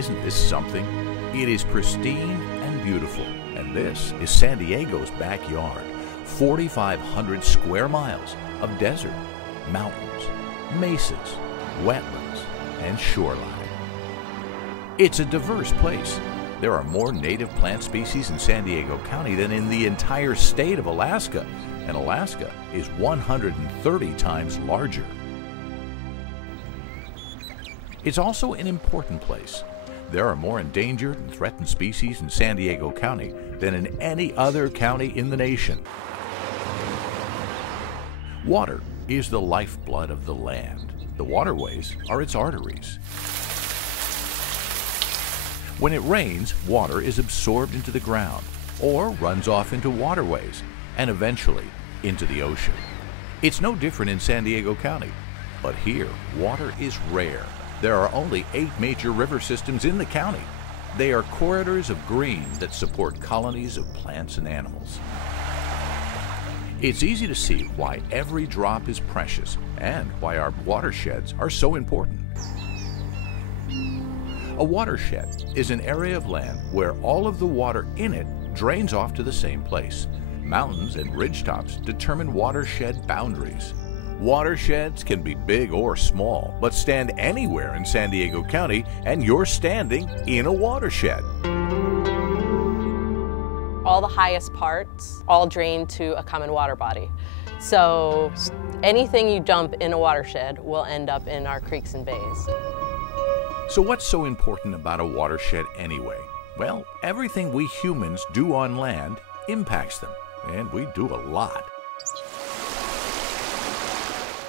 Isn't this something? It is pristine and beautiful, and this is San Diego's backyard. 4,500 square miles of desert, mountains, mesas, wetlands, and shoreline. It's a diverse place. There are more native plant species in San Diego County than in the entire state of Alaska, and Alaska is 130 times larger. It's also an important place. There are more endangered and threatened species in San Diego County than in any other county in the nation. Water is the lifeblood of the land. The waterways are its arteries. When it rains, water is absorbed into the ground or runs off into waterways and eventually into the ocean. It's no different in San Diego County, but here water is rare. There are only 8 major river systems in the county. They are corridors of green that support colonies of plants and animals. It's easy to see why every drop is precious and why our watersheds are so important. A watershed is an area of land where all of the water in it drains off to the same place. Mountains and ridgetops determine watershed boundaries. Watersheds can be big or small, but stand anywhere in San Diego County, and you're standing in a watershed. All the highest parts all drain to a common water body. So anything you dump in a watershed will end up in our creeks and bays. So what's so important about a watershed anyway? Well, everything we humans do on land impacts them, and we do a lot.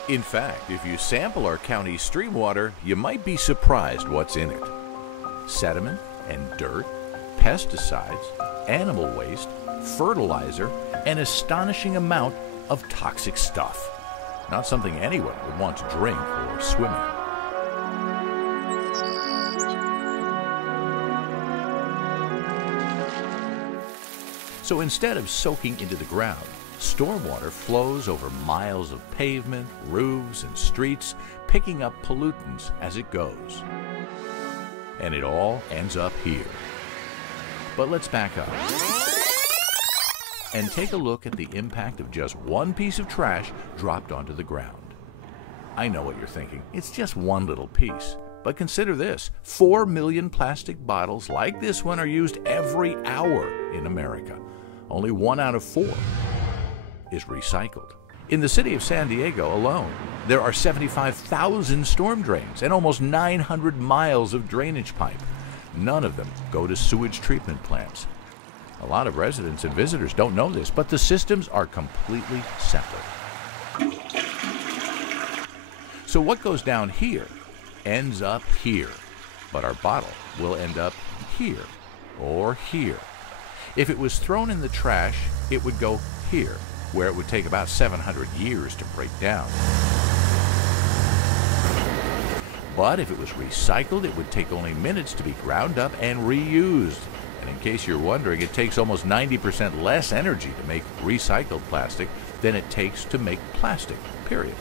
In fact, if you sample our county's stream water, you might be surprised what's in it. Sediment and dirt, pesticides, animal waste, fertilizer, an astonishing amount of toxic stuff. Not something anyone would want to drink or swim in. So instead of soaking into the ground, stormwater flows over miles of pavement, roofs, and streets, picking up pollutants as it goes. And it all ends up here. But let's back up and take a look at the impact of just one piece of trash dropped onto the ground. I know what you're thinking. It's just one little piece. But consider this. 4 million plastic bottles like this one are used every hour in America. Only 1 out of 4 is recycled. In the city of San Diego alone, there are 75,000 storm drains and almost 900 miles of drainage pipe. None of them go to sewage treatment plants. A lot of residents and visitors don't know this, but the systems are completely separate. So what goes down here ends up here, but our bottle will end up here or here. If it was thrown in the trash, it would go here, where it would take about 700 years to break down. But if it was recycled, it would take only minutes to be ground up and reused. And in case you're wondering, it takes almost 90% less energy to make recycled plastic than it takes to make plastic, period.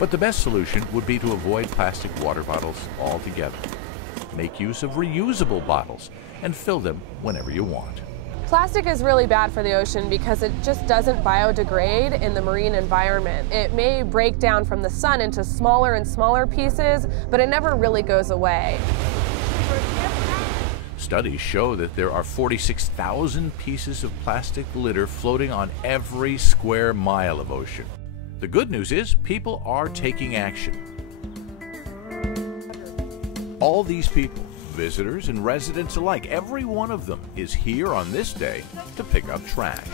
But the best solution would be to avoid plastic water bottles altogether. Make use of reusable bottles and fill them whenever you want. Plastic is really bad for the ocean because it just doesn't biodegrade in the marine environment. It may break down from the sun into smaller and smaller pieces, but it never really goes away. Studies show that there are 46,000 pieces of plastic litter floating on every square mile of ocean. The good news is people are taking action. All these people, visitors and residents alike, every one of them is here on this day to pick up trash.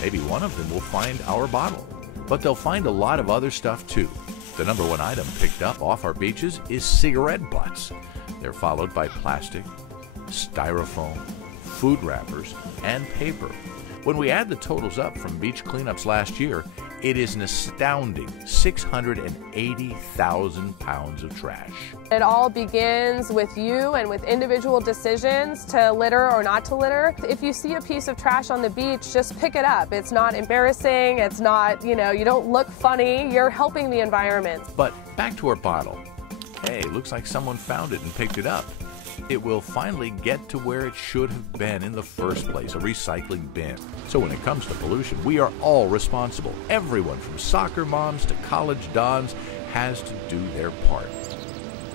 Maybe one of them will find our bottle, but they'll find a lot of other stuff too. The #1 item picked up off our beaches is cigarette butts. They're followed by plastic, styrofoam, food wrappers, and paper. When we add the totals up from beach cleanups last year, it is an astounding 680,000 pounds of trash. It all begins with you and with individual decisions to litter or not to litter. If you see a piece of trash on the beach, just pick it up. It's not embarrassing, it's not, you don't look funny, you're helping the environment. But back to our bottle. Hey, looks like someone found it and picked it up. it will finally get to where it should have been in the first place, a recycling bin. So when it comes to pollution, we are all responsible. Everyone from soccer moms to college dons has to do their part.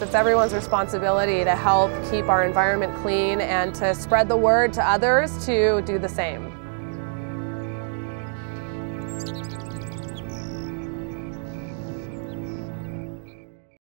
It's everyone's responsibility to help keep our environment clean and to spread the word to others to do the same.